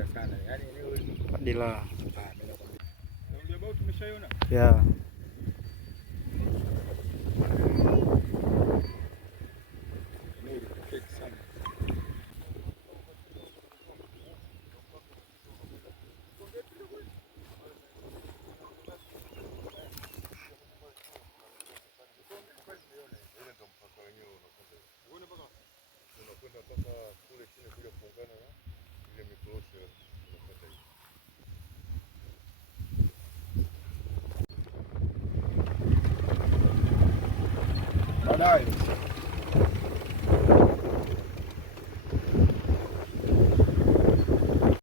inavutia sana. Yaani eneo hili Padila. Ndio ambao tumeshaiona. Yeah. Baadaye